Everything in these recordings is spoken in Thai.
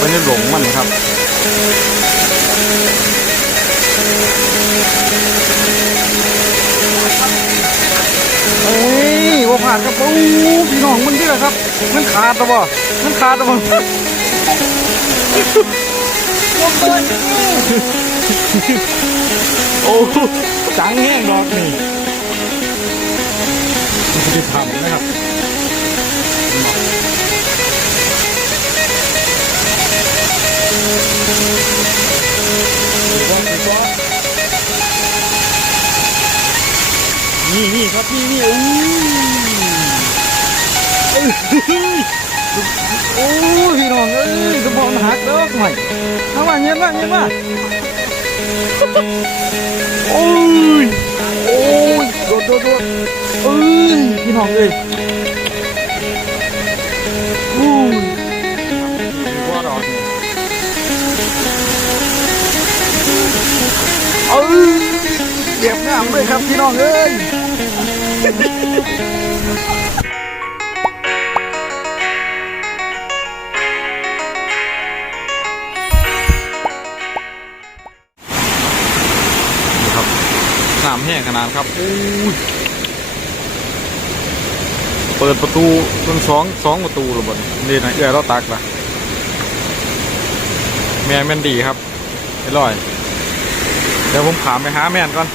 ไปในหลงมันครับเอ้ยโอ้ผ่านครับโอ้พี่น้องมันที่ละครับ มันขาดตะบ่มันขาดตะบ่โอ้จังแห้งดอกนี่มันจะทำนะครับ นี่นี่ครับนี่นี่โอ้ยโอ้ยพี่น้องเอ้ยกระบอกมันหักเด้อหน่อยเอามาเงี้ยมาเงี้ยมาโอ้ยโอ้ยโดดโดดโดดเอ้ยพี่น้องเอ้ยโอ้ย เอ้ยเก็บน้ำเลยครับพี่น้องเอ้ยนี่ครับน้ำแห้งขนาดครับอู้ยเปิดประตูจนสองสองประตูระเบิดนี่นะเอื้อเราตักละแม่แม่นดีครับอ้ลอย เดี๋ยวผมขามไปหาแม่นก่อน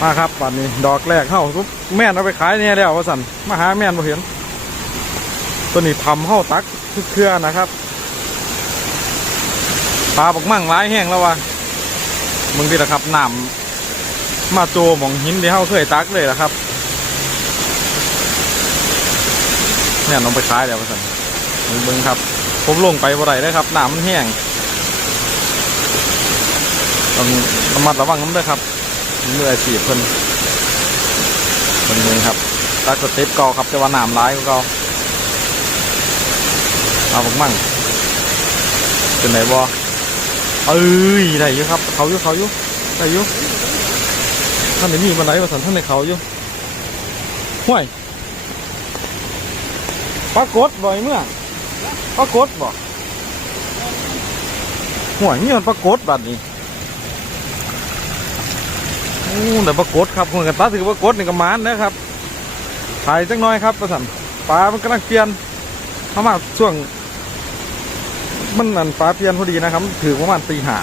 มาครับปันนี้ ดอกแรกเข้าปุ๊บแม่นเอาไปขายเนี่ยแล้วว่าสันมาหาแม่นมาเห็นตัวนี้ทำเข้าตักทุกเครือนะครับปลาบักมั่งร้ายแห้งแล้ววะมึงดีละครับน้ำมาโจหมองหินที่เข้าเคยตักเลยนะครับเนี่ยน้องไปขายเดี๋ยวมาสันเบิ้งครับ ผมลงไปบ่ไรได้ครับหนำมันแห้ง ต้องระมัดระวังน้ำด้วยครับเมื่ออาชีพเพิ่นเพิ่นมือครับตักสเตปเก่าครับแต่ว่าน้ำร้ายกว่าเก่าเอาผมมั่งเป็นไหนบ่เอ้ยได้อยู่ครับ เขาอยู่เขาอยู่ได้อยู่ท่านไหนมีบันไดมาสันท่านในเขาอยู่ห่วยปรากฏบ่อยเมื่อปรากฏบ่ห่วยนี่มันปรากฏบัดนี้ อ้แต่ปรากฏครับคนกันตาถือปรากฏนี่ก็มานนะครับถ่ายจังน้อยครับประสันปลามันกำลังเปลี่ยนเข้ามาช่วง มันนั่นปลาเปลี่ยนพอดีนะครับ ถือประมาณตีหา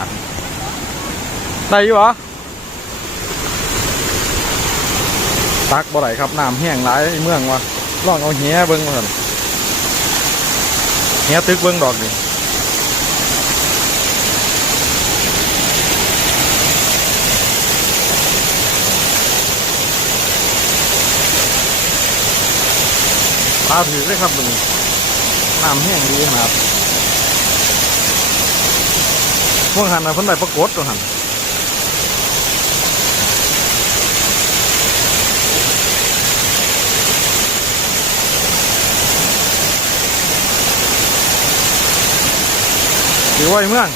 ได้อยู่เหรอตักบ่ไหลครับน้ำแห้งหลายเมืองวะลองเอาเหี้ยเบิ้งมาสันเหี้ยตึกเบิ้งดอกนี่ ปลาถือเลยครับมันน้ำแห้งดีขนาดพวกหันนะเพิ่นได้ปรากฏตัวหันถือว่าไอ้เมื่อง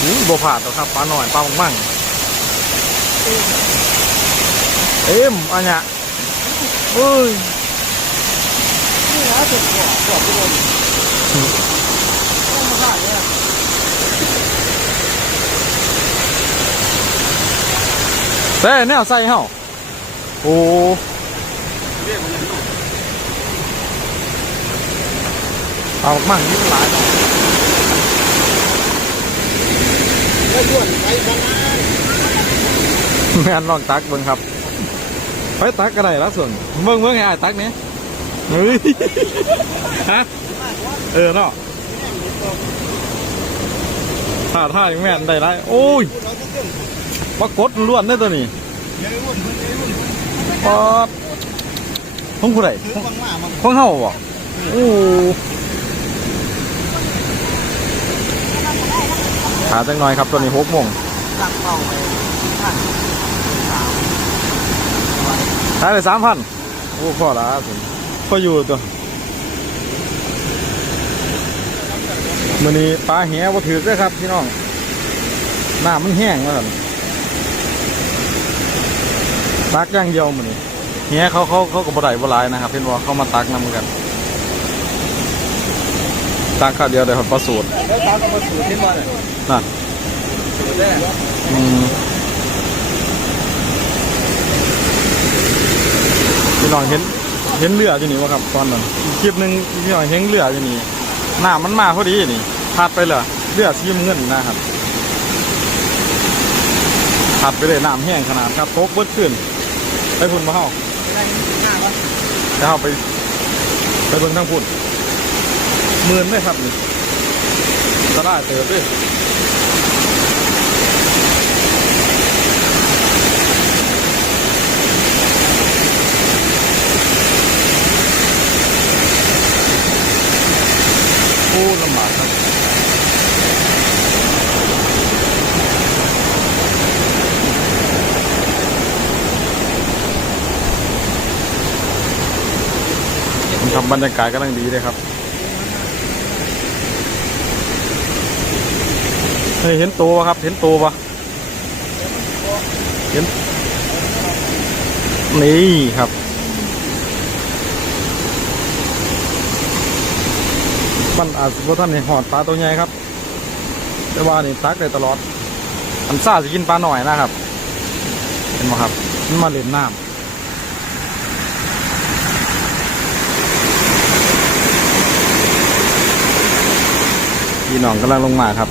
หูบผ่านหรอกครับปลาหน่อยปลามั่งเอ็มอันเนี้ย เอ้ยนี่นะเป็นขอบขอบทุกคนต้องมาผ่านเนี่ยใส่แนวใส่เฮาโอ้ปลามั่งนี่มันหลายเนาะก็ย้วนไปบางงานแม่นลองตักเบิ่งครับ ไปตักก็ได้ละส่วนเบิ่งเบิ่งไงไอ้ตักเนี้ยเฮ้ยฮะเออเนาะท่าท่าอย่างแม่นได้ไรโอ้ยปรากฏล้วนได้ตัวนี้ปอดของผู้ใดถืองเฮาบ่โอ้หาจังหน่อยครับตัวนี้หกโมงตั้งเป้าไว้ผ่านสาม ขายไปสามพันโอ้พอละสิพออยู่ตัวมื้อนี้ปลาแหบ่ถือเด้อครับพี่น้องน้ำมันแห้งแล้วครับตักอย่างเดียวมื้อนี้แหเขาเขาเขาก็บ่ได้บ่หลายนะครับเห็นว่าเขามาตักนำกันตักข้าวเดียวได้หอดปลาสูตรแล้วตามก็มาสูตรที่มันนั่นสูตรได้อืม พี่น้องเห็นเห็นเรืออยู่นี่วะครับตอนนั้นคลิปหนึ่งพี่น้องเห็นเรืออยู่นี่หน้ำมันมาพอดีนี่พัดไปเลยเรือสีเงินนะครับพัดไปเลยน้ำแห้งขนาดครับตกเบิดขึ้นไปพุ่นมาเฮาได้หน้าจะเฮาไปไปเบิ่งทางพุ่นหมื่นเลยครับนี่ตลาดเติบด้วย ลำบากครับผมทำบรรยากาศกำลังดีเลยครับเฮ้ยเห็นตัวปะครับ เห็นตัวปะเห็น นี่ครับ มันอาจจะท่านเห็นหอดปลาตัวใหญ่ครับ แต่ว่านี่ตักได้ตลอดอันซ่าจะกินปลาหน่อยนะครับ เห็นไหมครับมันมาเล่นน้ำพี่น้องกำลังลงมาครับ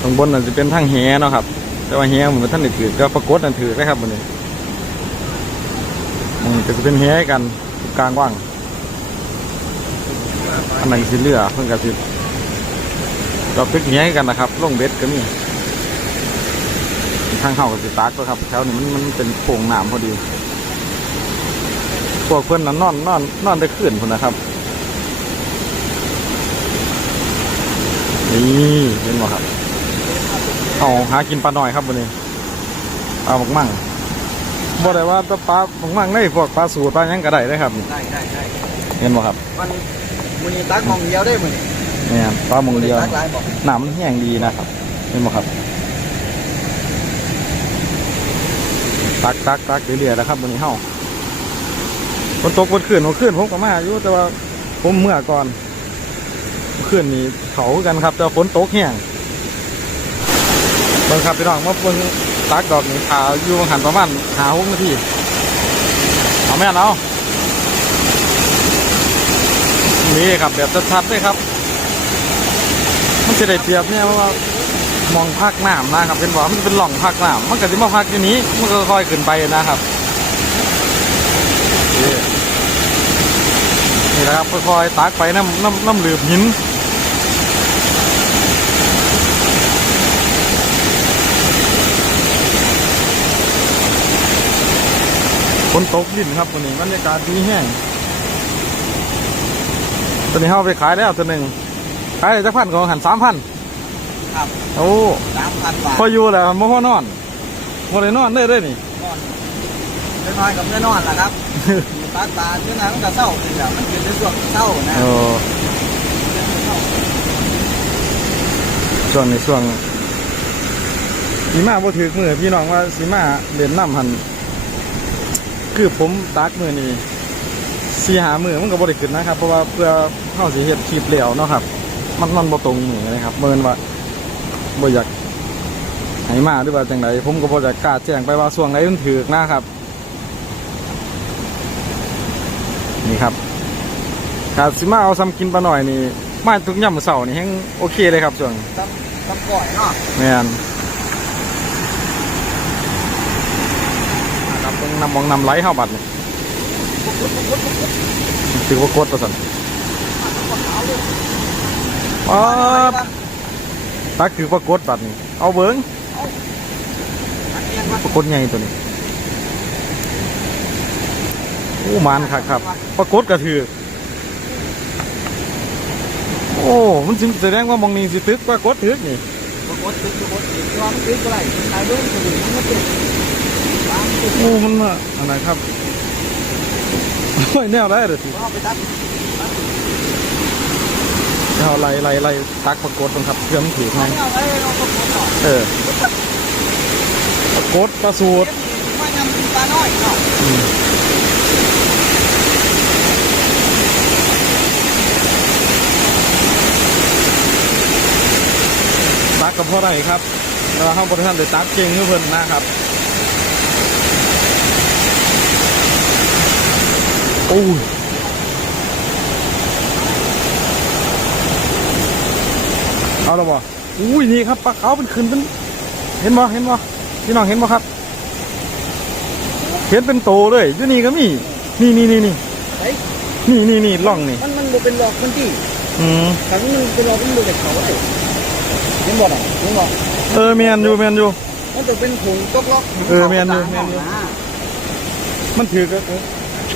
ตรงบนนั่นจะเป็นทางแหเนาะครับ แต่ว่าแหเหมือนท่านถือก็ปรากฏนั่นถือได้ครับมันนี้มันจะเป็นแหกันกลางว่าง อันนั้นสิเรือเพิ่งกระสิเราตึกแง่กันนะครับลงเบ็ดก็มีทางเข้ากับสิตากก็ครับแถวนี้มันมันเป็นโป่งน้ำพอดีพวกเพื่อนนั้นนอนนอนนอนได้ขึ้นพุ่นนะครับนี่เห็นไหมครับเอาหากินปลาหน่อยครับวันนี้ปลาหมกมั่งบ่ได้ว่าแตปลาหมกมั่งได้พวกปลาสูตรปลาหยังก็ได้เลยครับได้ได้ได้เห็นไหมครับ มันมันตักมองเดียวได้เหมือนเนี่ยปลาหมงเดียวตักหลายบอกหนามแห้งดีนะครับเห็นไหมครับ ตักตักตักเรื่อยๆแล้วครับวันนี้เฮาฝนตกบนขึ้นบนขึ้นผมก็มาอยู่แต่ว่าผมเมื่อก่อนขึ้นนี่เขากันครับ แต่ฝนตกแห้งเบิ่งครับพี่น้องมาเบิ่งตักดอกนี่ขาอยู่หันประมาณหาหกนาทีเอาแม่เอา นี่ครับแบบชัดๆเลยครับ มันจะได้เปรียบเนี่ยเพราะว่ามองภาคหน้ำนะครับเป็นว่ามันเป็นหล่องภาคหน้ำมันก็จะมาพักอยู่นี้มันก็ค่อยขึ้นไปนะครับนี่นะครับค่อยๆตักไปน้ำน้ำน้ำหลืบหินฝนตกดินครับตัวนี้บรรยากาศดีแห้ง ตัวนี้เข้าไปขายแล้วตัวหนึ่งขายได้จักพันของหันสามพันครับโอ้สามพันบาทพออยู่แล้วบ่พอนอนบ่ได้นอนได้เลยนี่นอนเล็กน้อยกับเนื้อนอนแหละครับตาตาเชื่อหนังมันก็เศร้าเลยอะมันเป็นในส่วนเศร้านะเออช่วงนี้ช่วงสีมาบ่ถือมือพี่น้องว่าสีมาเล่นน้ำหัน คือผมตักมือนี่ สีหามือมันก็บ่ได้ขึ้นนะครับ เพราะว่าเพื่อเฮาสิเฮ็ดคลิปแล้วเนาะครับ มันมันบ่ตรงมือนะครับเมินว่าบ่อยากให้มาหรือว่าจังไดผมก็บ่อยากกล้าแจ้งไปว่าช่วงไหนมันถือกนะครับ นี่ครับถ้าสิมาเอาซ้ำกินปลาหน่อยนี่มาทุกย่ำมื้อเสาร์นี่แฮงโอเคเลยครับช่วงตำตำก่อยเนาะแม่นนะครับเบิ่งนำมองนำไหลเฮาบัดนี่ ถือว่ากดประสันป๊าบตักคือว่ากดบัดนี่เอาเบิ่งปรากฏใหญ่ตัวนี้โอ้มันครับครับปรากฏกระถือโอ้ มันสิแสดงว่ามองนี้สิตึกปรากฏถือนี่ปรากฏตึกปรากฏตึกว่ามันตึกอะไรนายเบิ้งสมุนมันตึกตามตึกโอ้มันมาอะไรครับโอ้ย แนวได้เลยสิเอาไล่ไล่ไล่ตักผักกดมันครับเพื่อนถือไงเออผักกดกะสูดปลาน้อยเนาะตักกับพ่อไรครับเราห้องบริการเลดตักเก่งเพื่อนนะครับ โอ้ยเอาและบ่อุ้ยนี่ครับปลาขาวเป็นขึ้นเป็นเห็นบ่เห็นบ่พี่น้องเห็นบ่ครับ เห็นเป็นโตเลยอยู่นี่ก็มีนี่นี่นี่นี่เฮ้ยนี่นี่นี่ล่องนี่มันมันบ่เป็นหลอกมันที่อืมถ้ามันเป็นหลอกมันบ่ได้เขาเลยเห็นบ่น่ะเห็นบ่เออแมนอยู่แมนอยู่มันต้องเป็นผงตกล็อกเออแม่นอยู่แม่นอยู่มันถือกั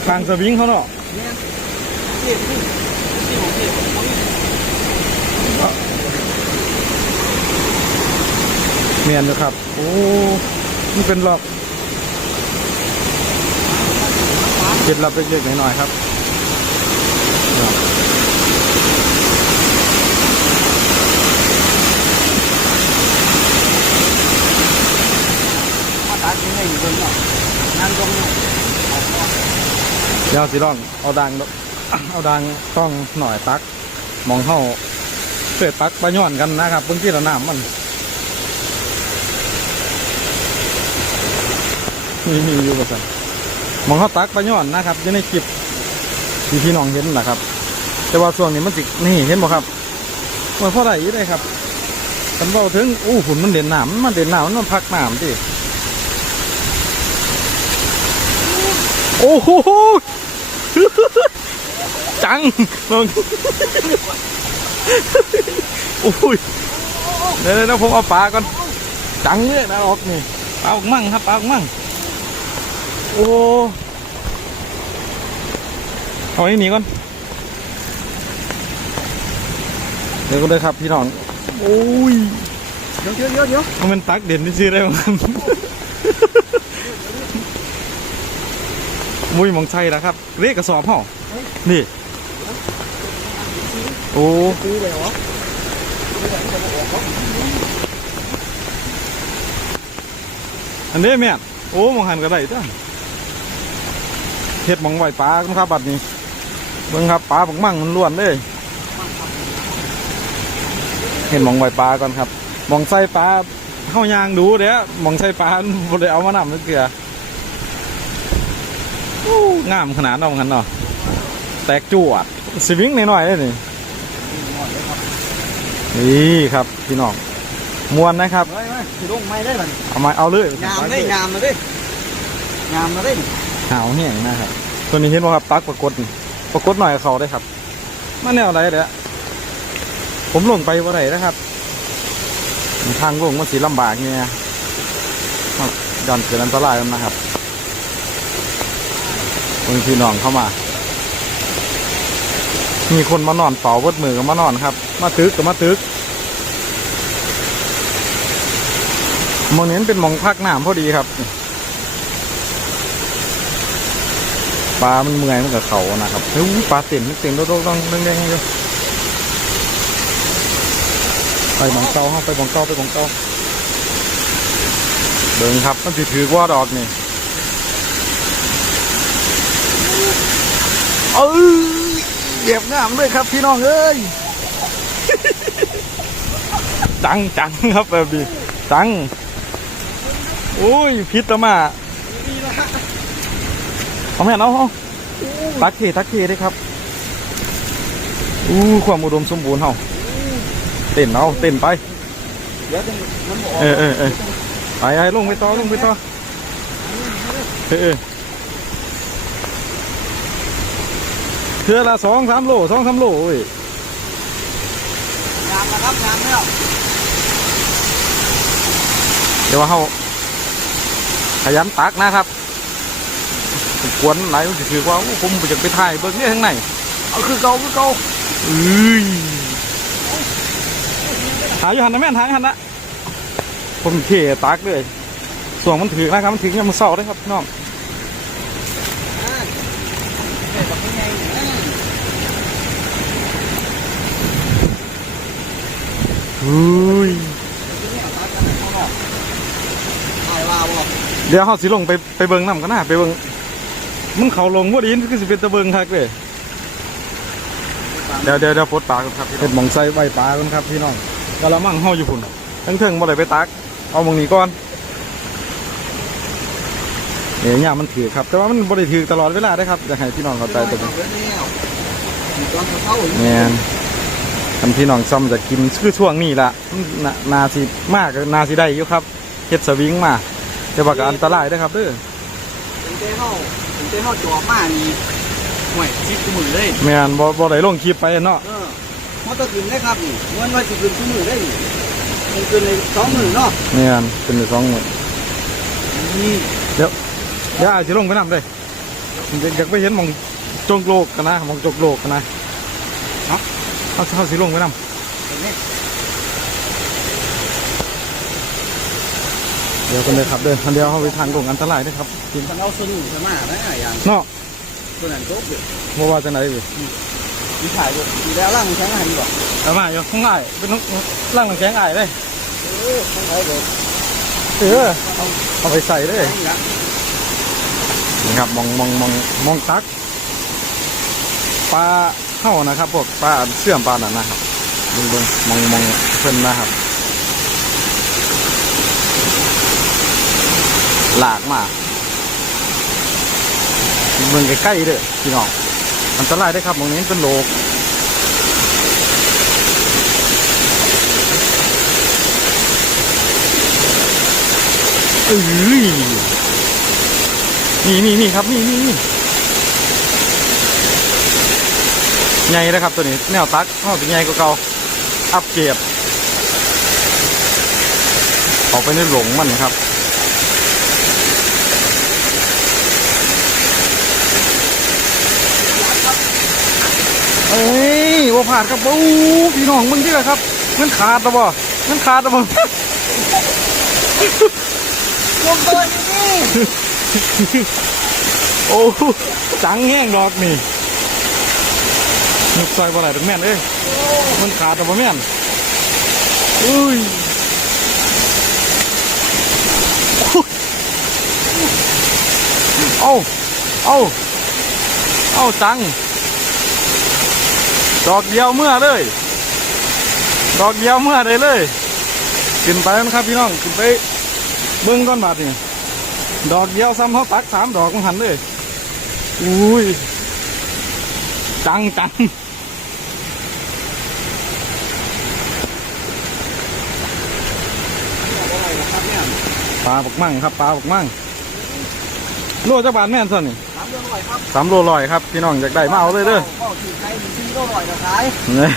บทางสวิงเขาเนาะแม่นเจ็บนี่ที่ของเจ็บของนี่แมนอยู่ครับ โอ้มันเป็นรอบเจ็ดลับเล็กๆหน่อยๆครับมาตัดยังไงอยู่เบิ่งเนาะงานตรงนี้ ดี๋ยวสิลองเอาดังเอาดังต้องหน่อยตักมองเข้าเปิดตักปลาย่อนกันนะครับเพิ่งที่เราน้ำมันมีมีอยู่กับสันมองเข้าตักปลาย่อนนะครับอยังในคลิปที่พี่น้องเห็นนะครับ แต่ว่าช่วงนี้มันจิกนี่เห็นบ่ครับมันเพราะอะไรอยู่เลยครับกันเบาถึงอู้ฝุ่นมันเด่นหนามมันเด่นหนามมันพักหนามดิโอ้โห จังลองโอ้ยเดี๋ยวเดี๋ยวผมเอาปลาก่อนจังเนี่ยนะออกนี่ปลาออกมั่งครับปลาออกมั่งโอ้เอาไอ้หนีก่อนเดี๋ยวก็ได้ครับพี่น้องโอ้ยเดี๋ยวเดี๋ยวเดี๋ยวเดี๋ยวมันเป็นตักเด่นที่ซื้อได้มั้งมุ้ยหมองชัยนะครับ เรียกกระสอบเห่านี่ โอ้ซื้อเลยเหรออันนี้แม่นโอ้หมองหันก็ได้จ้ะเห็ดหมองไหวปลาครับบัดนี้เบิ่งครับปลาบักมั่งมันล้วนเลยเห็ดหมองไหวปลาก่อนครับหมองใส่ปลาเข้ายางดูเด้อหมองใส่ปลาบ่ได้เอามานำเลยเกลือโอ้งามขนาดเนาะมันเนาะแตกจวดสวิงหน่อยๆเลยนี่ นี่ครับพี่น้องมวนนะครับเฮ้ยเฮ้ยสิลงไม่ได้บัดนี้เอามาเอาเลยงามเลยงามมาดิงามมาดิหาวแห้งนะครับ ตัวนี้เห็นว่าครับตักปรากฏนี่ปรากฏหน่อยกับเขาได้ครับมาแนวอะไรเด้อผมลงไปว่าไรนะครับ ทางลงมันสีลำบากเนี่ยมันย่อนเกิดอันตรายนะครับบางทีน้องเข้ามา มีคนมานอนเฝ้าเบิดมือก็มานอนครับ มาตึกก็มาตึกมองนี้เป็นมองพักน้ำพอดีครับปลา มันเมื่อยมันกับเขานะครับเฮ้ยปลาเต็มเต็มโดดๆต้องแดงๆอยู่ไปหมองเก้าห้าไปหมองเก้าไปหมองเก้าเดินครับมันถือถือว่าดอกนี่เอ้ เหยียบงามด้วยครับพี่น้องเอ้ยจังจังครับแบบนี้จังโอ้ยพิษตะมาเอาแม่นเอาเอาตักเทตักเทได้ครับอู้ความอุดมสมบูรณ์เฮาเต้นเอาเต้นไปเอกเออเออเออไปไปลงไปต่อลงไปต่อเออ เออเทือละสองสามโลสองสามโลเว้ยงามนะครับงามแล้วเดี๋ยวว่าเฮาขยันตักนะครับกวนไหลมันสิถือว่าโอ้ผมอยากไปถ่ายเบิ้งเนี่ยข้างในเอาคือเก่าคือเก่าเอ้ยหาอยู่หันนะแม่นหาอยู่หันนะผมเข่ตักเลยส่วนมันถือนะครับมันถือยังมันเศร้าเลยครับพี่น้อง อ่าเด็กกับพี่ไงอ่า เฮ้ย ที่เนี่ยตัดกันข้างน อกถ่ายว่าบ่เดี๋ยวเขาสิลงไปไปเบิ้งน้ำกันนะไปเบิ้งมึงเขาลงว่าดีนคือสิเป็นตะเบิ้งคักเลยเดี๋ยวเดี๋ยวเดี๋ยวปลดปลากันครับเห็ดหมองไส้ใบปลากันครับพี่น้องกะละมังห่ออยู่พุ่นทั้งเทิงบ่ได้ไปตัก เอามองนี้ก่อนเนี่ยยามมันถือครับ แต่ว่ามันบ่ได้ถือตลอดเวลาได้อครับจะให้พี่น้องเข้าใจตัวนี้เบิดแล้วมีตอนเช้าๆแม่น คันพี่น้องซ้ำจะกินคือช่วงนี้ล่ะมันนานาสิมากนาสิได้อยู่ครับเฮ็ดสวิงมาแต่ว่าก็อันตรายเด้อครับเด้อถึงเต้เฮาถึงเต้เฮาจวบมานี่ห่วยชิดกูมือเลยแม่นบ่บ่ได้ลงคลิปไปเนาะเออมอเตอร์กินได้ครับนี่เงินไว้สิคืนกูมือได้นี่มันคืนในสองหมื่นเนาะแม่นเป็นอยู่สองหมื่นนี่เดี๋ยวเดี๋ยวอาจจะลงไปนำเลยอยากไปเห็นหมองจงโลกกันนะหมองจงโลกกันนะเนาะ เขาเขาสิลงไปนำเห็นไหมเดี๋ยวกันเลยครับเดินคันเดียวเขาไปทางลงอันตรายนะครับกินมันเอาสนุกใช่ไหมนะอย่างเนาะคนนั้นจบเลยบ่ว่าจะไหนอยู่มีถ่ายอยู่มีแล้วร่างใช้งานดีกว่าเอามาอยู่ข้างง่ายเป็นน้องร่างน้ำแข็งอ้ายเลยเออต้องใช้เลยเออเอาเอาไปใส่เลยนี่ละนี่ครับมองมองมองมองตักปลา เข้านะครับ พวกปลาเสื่อมปลานั่นนะครับเบิ่งเบิ่งมองมองเพิ่นนะครับ หลากมากเมืองใกล้ๆเด้อพี่น้องอันตรายได้ครับตรงนี้เป็นโลกเอ้ยนี่นี่นี่ครับนี่นี่นี่ ใหญ่นะครับตัวนี้แนวตักเขาเป็นใหญ่กว่าเก่าอัปเกรดออกไปในหลงมันครับเอ้ยบ่ผ่านครับโอ้พี่น้องมึงที่ไรครับ มันขาดแล้วบ่มันขาดแล้วบ่วงเบิร์นนี่โอ้จังแห้งดอกนี่ นุกซอยบ่ไหลเป็นแม่นเอ้ยมันขาดแล้วบ่แม่นอุ้ยโอ้ยเอาเอาเอาจังดอกเดียวเมื่อเลย ดอกเดียวเมื่อเลยเลยขึ้นไปนะครับพี่น้องขึ้นไปเบิ้งก้อนบาทนี่ดอกเดียวซ้ำเขาตักสามดอกมันหันเลยอุ้ย จังจัง อะไรนะครับเนี่ย ปลาบกมั่งครับปลาบกมั่งโลจักบาทแม่นส่วนนี่สามเรื่องอร่อยครับสามโลลอยครับพี่น้องอยากได้มาเอาเลยเด้อก็ถือใช้ถึงที่อร่อยกับขายเนี่ย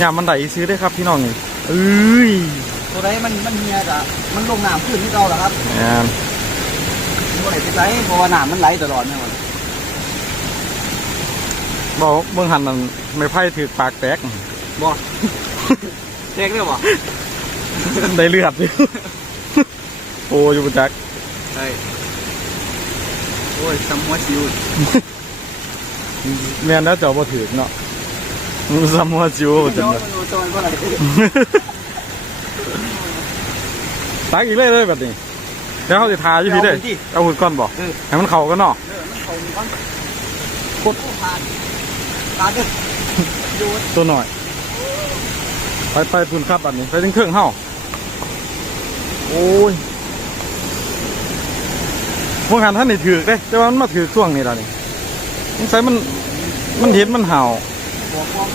ยามมันไหลซื้อได้ครับพี่น้องนี่เอ้ยตัวใดมันมันเฮียกะมันลงน้ำขึ้นที่เราเหรอครับแม่นตัวไหนไปใช้เพราะว่าน้ำมันไหลตลอดเนี่ยมันบอกเบิ่งหันนั่นไม่ไพ่ถือปากแตกบ่แจกได้บ่ได้เลือดอยู่ โอ้อยู่ประจักใช่โอ้ยทำหัวชิวแม่นแล้วเจ้าบ่ถือเนาะมันซ้ำหัวจิวจังโดเลนยโดนโดนเมื่อไหร่ตักอีกเลยเลยแบบนี้เดี๋ยวเขาจะทาอยู่พี่เด้อเอาหุ่นก้อนบ่เออให้มันเข้ากันเนาะเออมันเขามีบ้างกดผ่านผ่านเด้อโยนตัวหน่อย ไปไปทุนครับอันนี้ ไปถึงเครื่องเฮาโอ้ย พวกหันท่านนี่ถือกเด้แต่ว่ามันมาถือช่วงนี้แล้วนี่สงสัยมันมันเห็นมันเห่าบอกมอง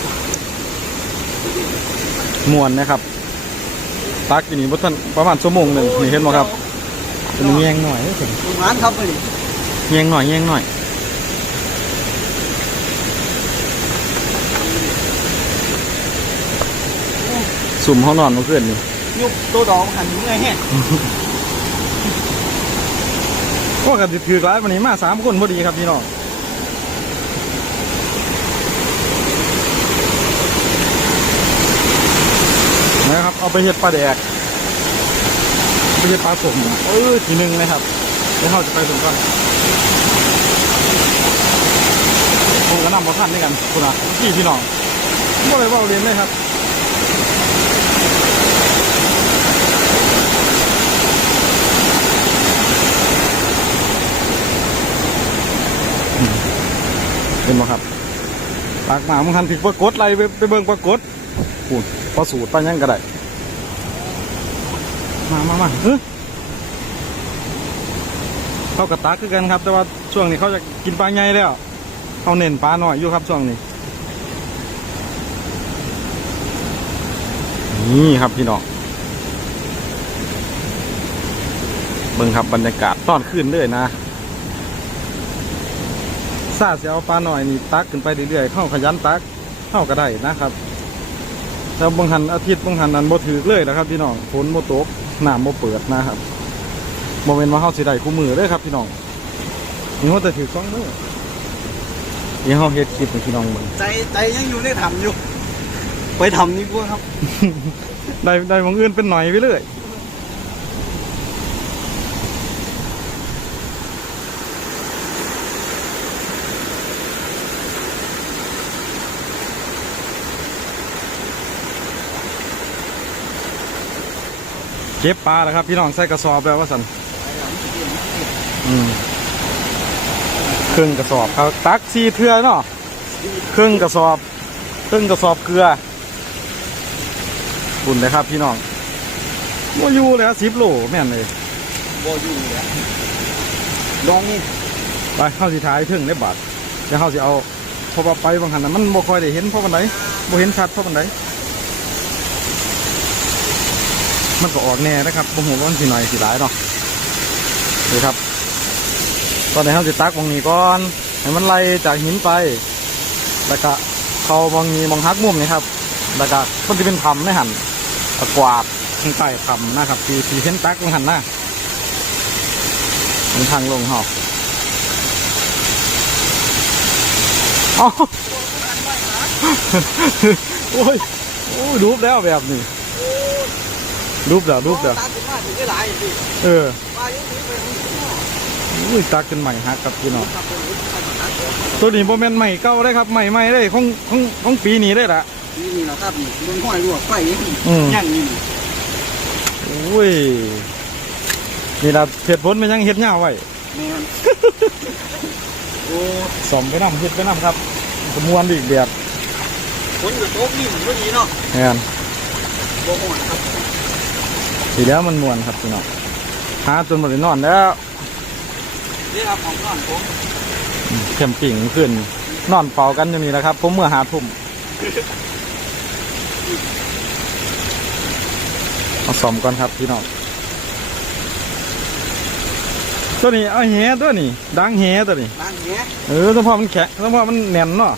มวนนะครับตักอยู่นี่บ่ทันประมาณชั่วโมงหนึ่งนี่เห็นบ่ครับเป็นแยงหน่อยเด้อผมดูงานครับไปดิแยงหน่อยแยงหน่อยสุ่มห้องนอนเมื่อคืนนี่ยุบตัวดองหันเมื่อยแห้ง ก็กันถือร้ายวันนี้มาสามคนพอดีครับพี่น้องนะครับเอาไปเห็ดปลาแดกไปเห็ดปลาสมเออทีหนึ่งนะครับเดี๋ยวเราจะไปสมกันผมก็นำมาทันด้วยกันคุณอะพี่พี่น้องบ่เลยว่าเรียนเลยครับ เห็นไหมครับปากหมามึงทันถึงปรากฏไรไปไปเบิ่งปรากฏปูนปลาสูตรปลาหยังก็ได้ มามามาเฮ้ยเขากระตากคือกันครับ แต่ว่าช่วงนี้เขาจะกินปลาใหญ่แล้วเขาเน้นปลาหน่อยอยู่ครับช่วงนี้ นี่ครับพี่น้องเบิ่งครับบรรยากาศตอนขึ้นเลยนะ ซาเสียเอาปลาหน่อยนี่ตักขึ้นไปเรื่อยๆเข้าขยันตักเข้าก็ได้นะครับแล้วบางหันอาทิตย์บางหันนั้นบ่ถือเลยนะครับ พี่น้องฝนบ่ตกน้ำบ่เปิดนะครับบ่เป็นว่าเฮาสิได้คู่มือเลยครับ พี่น้องนี่เฮาแต่ถือสองมือนี่เฮาเฮ็ดคลิปให้พี่น้องเบิ่งใจใจยังอยู่ในถ้ำอยู่ ไปทำนี่พวกครับ ได้ได้บางอื่นเป็นหน่อยไปเลย ก็บปลาแล้วครับ พี่น้องใส่กระสอบแล้วว่าสันอืมครึ่งกระสอบเขาตักซีเทือเนาะครึ่งกระสอบ ครึ่งกระสอบเกลือบุญเลยครับพี่น้องโมยูเลยสิบโลแม่นเลยบ่อยู่แล้วลองนี่ไปเข้าสิท้ายถึงได้บาทเดี๋ยวเข้าสิเอาเพราะว่าไปบางหันนะมันบ่ค่อยได้เห็นเพราะมันไหนบ่เห็นชัดเพราะมันไหน มันก็ออกแน่นะครับบ่ฮู้ว่ามันสิหน่อยสิหลายเนาะนี่ครับ ตอนนี้เขาสิตักมองนี้ก่อนให้มันไล่จากหินไป แล้วก็เขามองนี้มองฮักมุมนี่ครับ แล้วก็มันจะเป็นทำในหันกวาดข้างใต้ทำนะครับทีทีเส้นตักลงหันหน้ามันทางลงหอกอ๋อโอ้ย โอ้ยรูปแล้วแบบนี้ รูปแล้วรูปแล้วตาขึ้นมาถึงได้หลายสิเออปลายังหนีไปข้างนอกอุ้ยตักจนใหม่ฮักครับพี่น้องครับผมครับผมครับตัวนี้โมเมนใหม่เก่าได้ครับใหม่ใหม่ได้ของของของปีนี้ได้ละนี่นี่นะครับนี่เบิ่งห้อยลวกไฟนี่อืมย่างนี่อุ้ยนี่ละเหตุผลมันยังเฮ็ดหน้าไว้แม่นโอ้สอมไปน้ำเฮ็ดไปน้ำครับขมวนอีกแบบฝนอยู่โต๊ะนี่พอดีเนาะงานบ่ฮ้อนครับ ทีแล้วมันมวนครับพี่น้องหาจนหมดนอนแล้วนี่ครับของนอนผมแคมปิ้งขึ้น นอนเฝ้ากันอยู่นี่แหละครับ ผมเมื่อหาทุ่มมาสอมก่อนครับพี่น้องตัวนี้เอาแหตัวนี้ดังแหตัวนี้ล้างแหเออสมพอมันแข็งสมพอมันแน่นเนาะ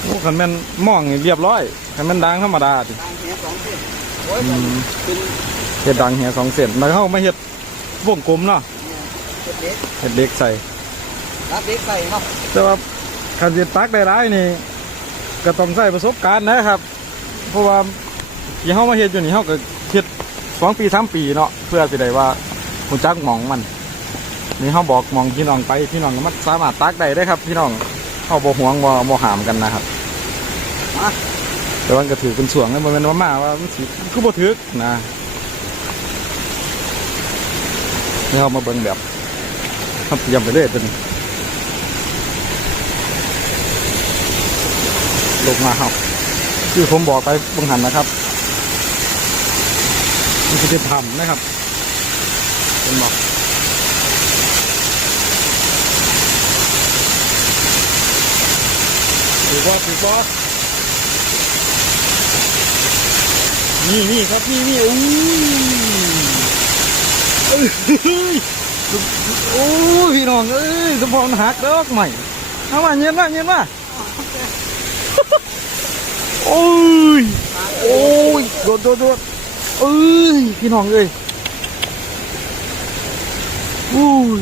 โอ้ขันแม่นมองนี่เรียบร้อยขันแม่นดังธรรมดาดิล้างแหสองเส้นโอ้ยอืมเป็น เฮ็ดดังแหสองเส้นแล้วเขามาเฮ็ดวงกลมเนาะเป็นเด็กเฮ็ดเล็กใส่รับเด็กใส่เนาะแต่ว่าคันสิตักได้ร้ายนี่ก็ต้องใช้ประสบการณ์นะครับ เพราะว่าที่เฮามาเฮ็ดอยู่นี่เฮาก็เฮ็ดสองปีสามปีเนาะเพื่อสิได้ว่าฮู้จักหมองมัน นี่เฮาบอกหมองพี่น้องไปพี่น้องก็มันสามารถตักได้เด้อครับ พี่น้องเฮาบ่หวงบ่บ่ห้ามกันนะครับมาแต่ว่าก็ถือเป็นส่วงนะบ่แม่นว่ามาว่ามันสิคือบ่ถือนะ นี่เฮามาเบิ่งแบบทำเตรียมไปเรื่อยตัวนี้ลงมาเฮาคือผมบอกไปบางหันนะครับมันจะเป็นถ้ำนะครับเป็นบอกถือว่าถือว่านี่นี่ครับนี่นี่อู้ โอ้ยพี่น้องเอ้ยสมพรหักดอกใหม่เอามาเย็นมาเย็นมาโอ้ยโอ้ยโดดโดดโดดเอ้ยพี่น้องเอ้ยโอ้ย